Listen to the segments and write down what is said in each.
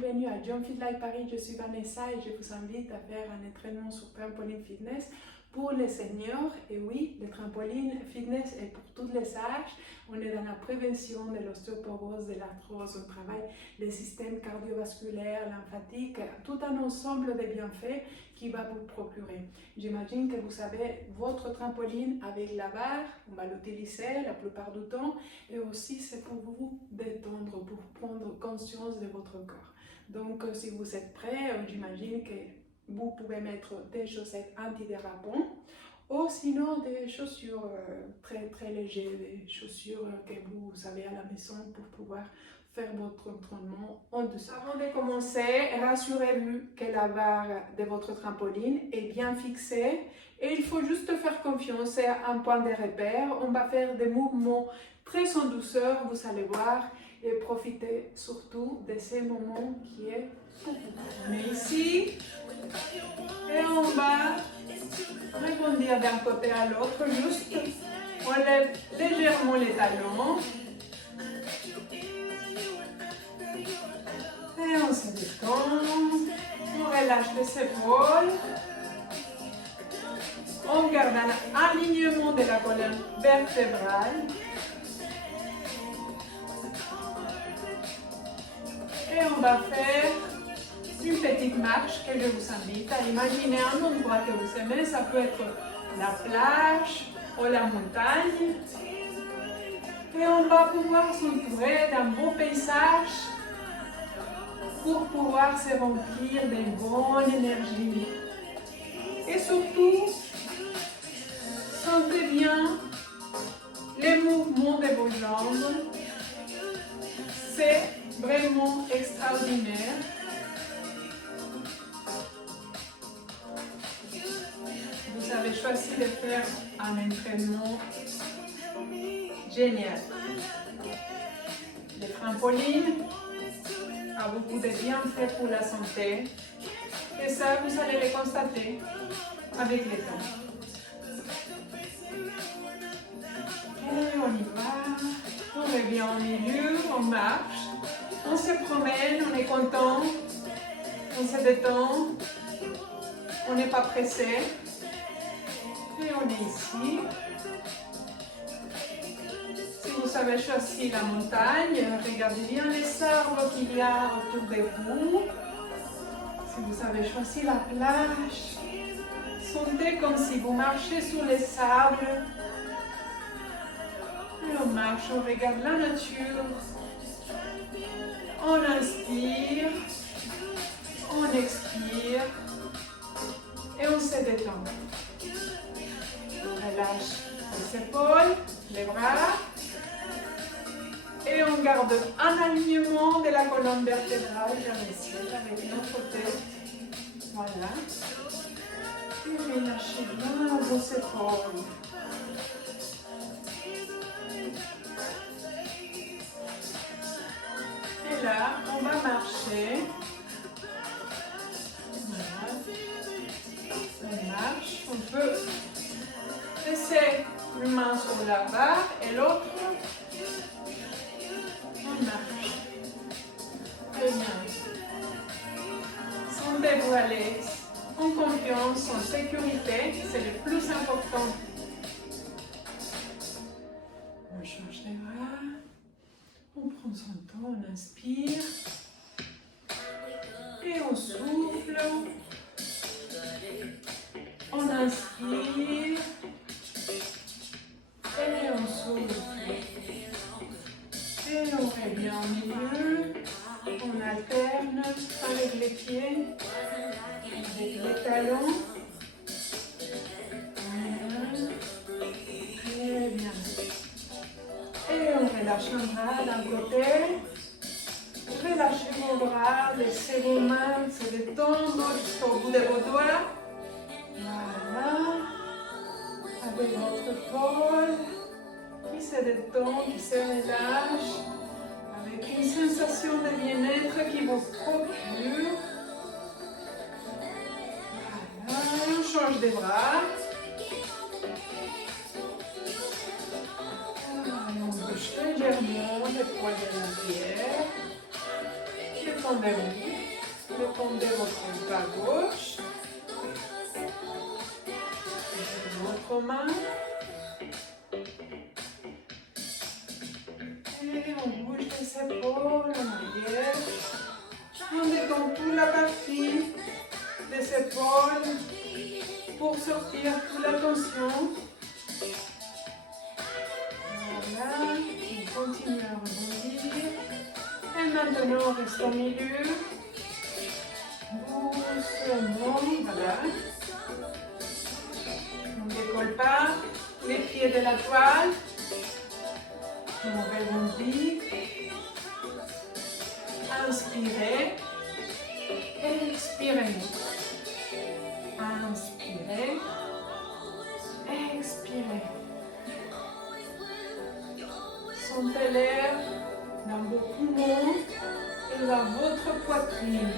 Bienvenue à Jump Fit Life Paris, je suis Vanessa et je vous invite à faire un entraînement sur trampoline fitness pour les seniors. Et oui, le trampoline fitness est pour tous les âges. On est dans la prévention de l'ostéoporose, de l'arthrose, on travaille les systèmes cardiovasculaires, lymphatiques, tout un ensemble de bienfaits qui va vous procurer. J'imagine que vous avez votre trampoline avec la barre, on va l'utiliser la plupart du temps et aussi c'est pour vous détendre, pour prendre conscience de votre corps. Donc si vous êtes prêts, j'imagine que vous pouvez mettre des chaussettes antidérapantes ou sinon des chaussures très légères, des chaussures que vous avez à la maison pour pouvoir faire votre entraînement en douceur. Avant de commencer, rassurez-vous que la barre de votre trampoline est bien fixée et il faut juste faire confiance à un point de repère. On va faire des mouvements très en douceur, vous allez voir, et profitez surtout de ces moments qui est pour vous. On est ici et on va rebondir d'un côté à l'autre, juste on lève légèrement les talons et on se détend, on relâche les épaules, on garde un alignement de la colonne vertébrale et on va faire une petite marche que je vous invite à imaginer un endroit que vous aimez. Ça peut être la plage ou la montagne. Et on va pouvoir s'entourer d'un beau paysage pour pouvoir se remplir de bonne énergie. Et surtout, sentez bien les mouvements de vos jambes. C'est vraiment extraordinaire. Vous avez choisi de faire un entraînement génial. Le trampoline a beaucoup de bienfaits pour la santé et ça, vous allez le constater avec le temps. Et on y va, on revient au milieu, on marche, on se promène, on est content, on se détend, on n'est pas pressé. Et on est ici. Si vous avez choisi la montagne, regardez bien les arbres qu'il y a autour de vous. Si vous avez choisi la plage, sentez comme si vous marchez sur les sables. Et on marche, on regarde la nature. On inspire, on expire et on se détend. On relâche les épaules, les bras et on garde un alignement de la colonne vertébrale vers le ciel avec notre tête. Voilà. Et relâchez bien vos épaules. Et là, on va marcher. Voilà. On marche. On peut laisser une main sur la barre et l'autre, on marche. Très bien. Sentez-vous à l'aise, en confiance, en sécurité, c'est le plus important. On change les bras, on prend son temps, on inspire et on souffle. On inspire. Et on souffle. Et on revient au milieu. On alterne avec les pieds, avec les talons. Voilà. Très bien. Et on relâche un bras d'un côté. Relâchez vos bras, laissez vos mains se détendre jusqu'au bout de vos doigts. Voilà. Avec votre épaule qui se détend, qui se relâche, avec une sensation de bien-être qui vous procure. Voilà, on change de bras. poids de la pierre. Détendez-vous. Détendez votre bras gauche. Votre main. Et on bouge les épaules en arrière. On détend toute la partie des épaules pour sortir toute la tension. Voilà, on continue à rebondir. Et maintenant, on reste au milieu. Doucement, voilà. On ne décolle pas les pieds de la toile. On rebondit. Inspirez. Expirez. Inspirez. Expirez. Sentez l'air dans vos poumons et dans votre poitrine.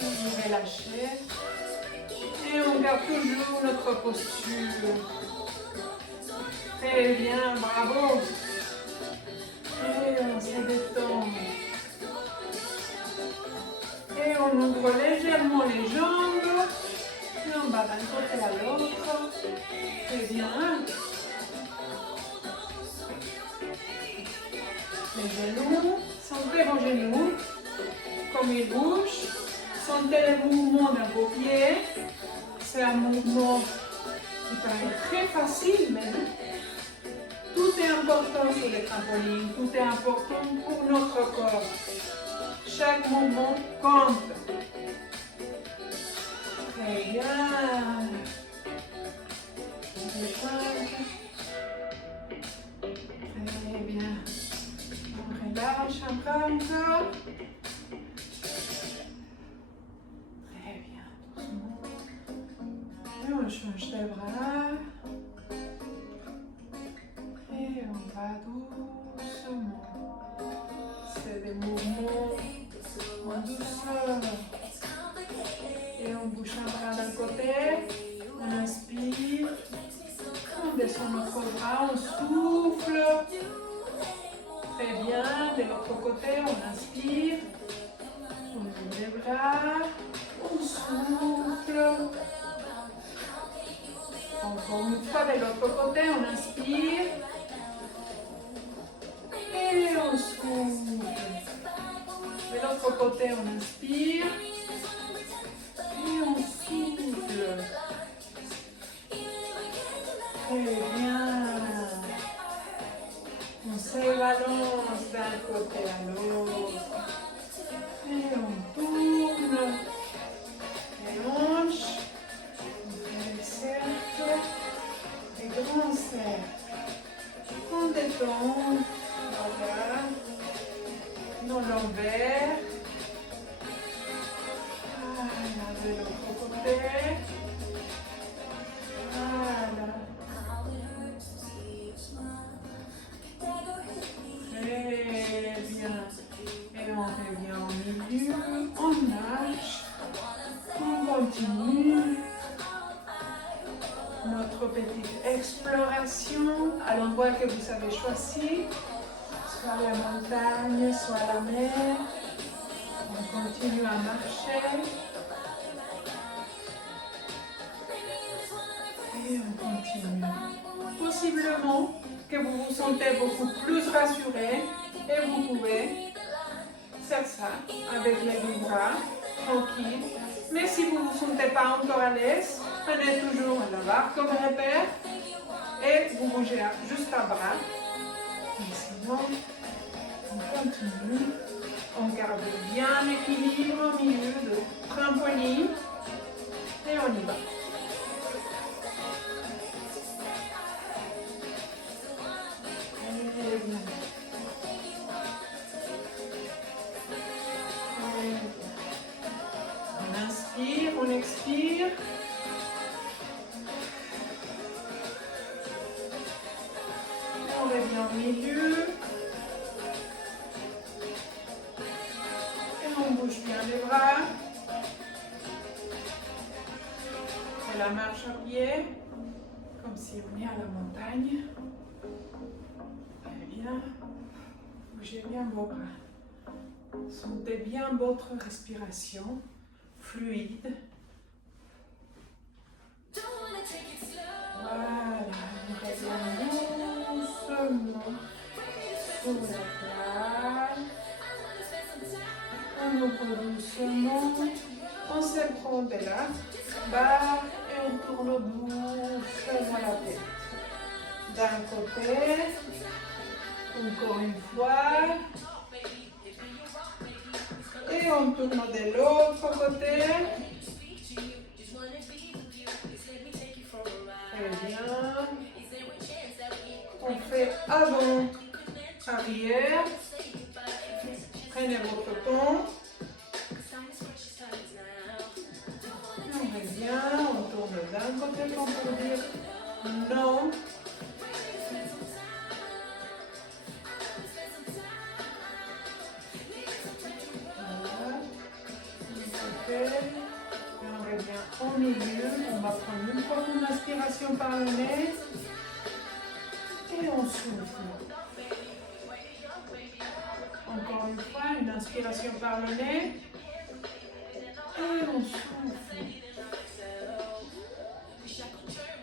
Et vous relâchez. Et on garde toujours notre posture. Très bien, bravo. Et on se détend. Et on ouvre légèrement les jambes. Et on va d'un côté à l'autre. Très bien. Les genoux, sentez vos genoux comme ils bougent. Sentez le mouvement dans vos pieds. C'est un mouvement qui paraît très facile, mais tout est important sur les trampolines. Tout est important pour notre corps. Chaque mouvement compte. Très bien. Très bien. On relâche un peu encore. Très bien. Doucement. Et on change les bras. Et on va doucement. C'est des mouvements en douceur. Et on bouge un bras d'un côté. On inspire. On descend notre bras. On souffle. Très bien. De l'autre côté, on inspire. On ouvre les bras. On souffle. Encore une fois, de l'autre côté, on inspire. Et on souffle. De l'autre côté, on inspire. Et on souffle. Très bien. On s'ébalance d'un côté à l'autre. Et on tourne les hanches. On fait des cercles, des grands cercles. On détend. Voilà. Dans l'envers. Voilà, de l'autre côté. Voilà. Très bien. Et on revient au milieu. On marche. On continue. Notre petite exploration à l'endroit que vous avez choisi. Soit la montagne, soit la mer. On continue à marcher. Et on continue. Possiblement que vous vous sentez beaucoup plus rassuré et vous pouvez faire ça avec les deux bras, tranquille. Mais si vous ne vous sentez pas encore à l'aise, prenez toujours la barre comme repère et vous bougez juste un bras. Et sinon, on continue. On garde bien l'équilibre au milieu de trampoline et on y va. On inspire, on expire. On revient au milieu. Et on bouge bien les bras. Et la marche à pied, comme si on est à la montagne. Très bien. Bougez bien vos bras. Sentez bien votre respiration fluide. Voilà, on revient doucement sur la table. On ouvre doucement. On se prend de la barre et on tourne doucement la tête. D'un côté, encore une fois. Et on tourne de l'autre côté. Très bien. On fait avant, arrière. Prenez votre temps. On revient, on tourne d'un côté pour dire non. Et on revient au milieu. On va prendre une profonde inspiration par le nez. Et on souffle. Encore une fois, une inspiration par le nez. Et on souffle.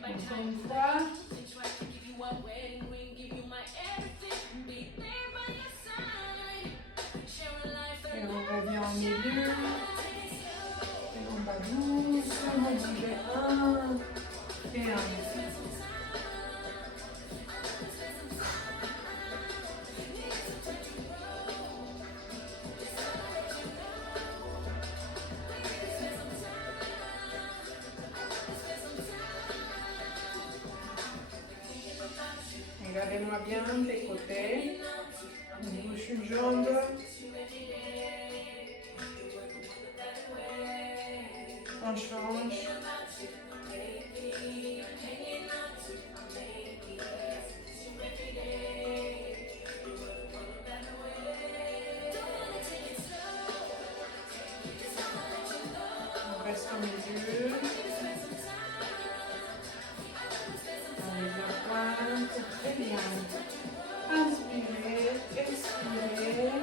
Encore une fois. Et on revient au milieu. Et on va doucement bouger un et un. Regardez-moi bien des côtés. On bouge une jambe. On change. On reste au milieu. On les pointe. Très bien. Inspirez, expirez.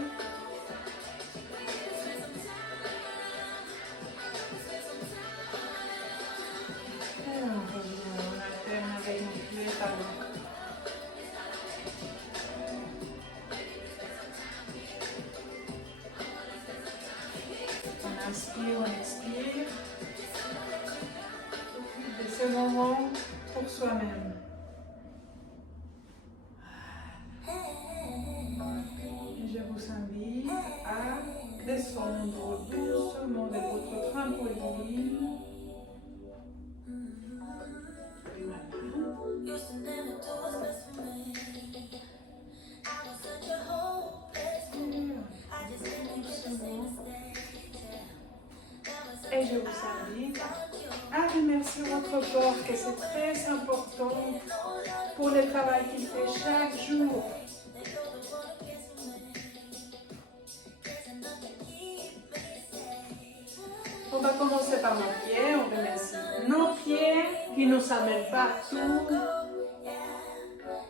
On inspire, on expire. Et ce moment pour soi-même. Je vous invite à descendre doucement de votre trampoline. Et je vous invite à remercier votre corps, que c'est très important pour le travail qu'il fait chaque jour. On va commencer par nos pieds, on remercie nos pieds qui nous amènent partout.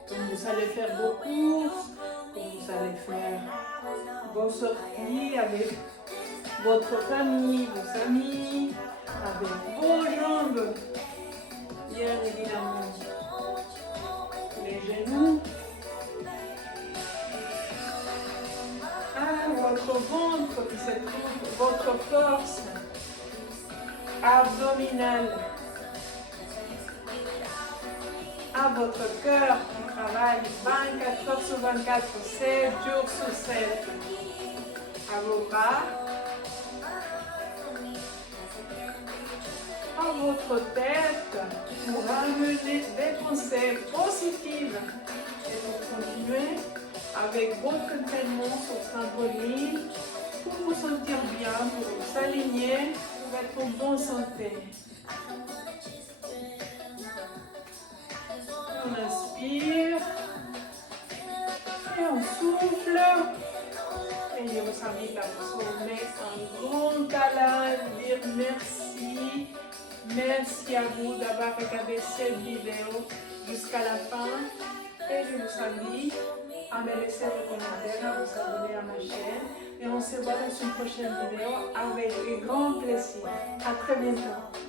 Comme vous allez faire vos courses, comme vous allez faire vos sorties avec votre famille, vos amis, avec vos jambes, bien évidemment. Les genoux, à votre ventre qui se trouve, votre force abdominale, à votre cœur qui travaille 24 heures sur 24, 7 jours sur 7, à vos bras, à votre tête pour ramener des pensées positives et pour continuer avec votre entraînement sur trampoline pour vous sentir bien, pour vous aligner, pour être en bonne santé. On inspire et on souffle. Et je vous invite à vous mettre un grand câlin, dire merci. Merci à vous d'avoir regardé cette vidéo jusqu'à la fin. Et je vous invite à me laisser des commentaires, à vous abonner à ma chaîne. Et on se voit dans une prochaine vidéo avec grand plaisir. À très bientôt.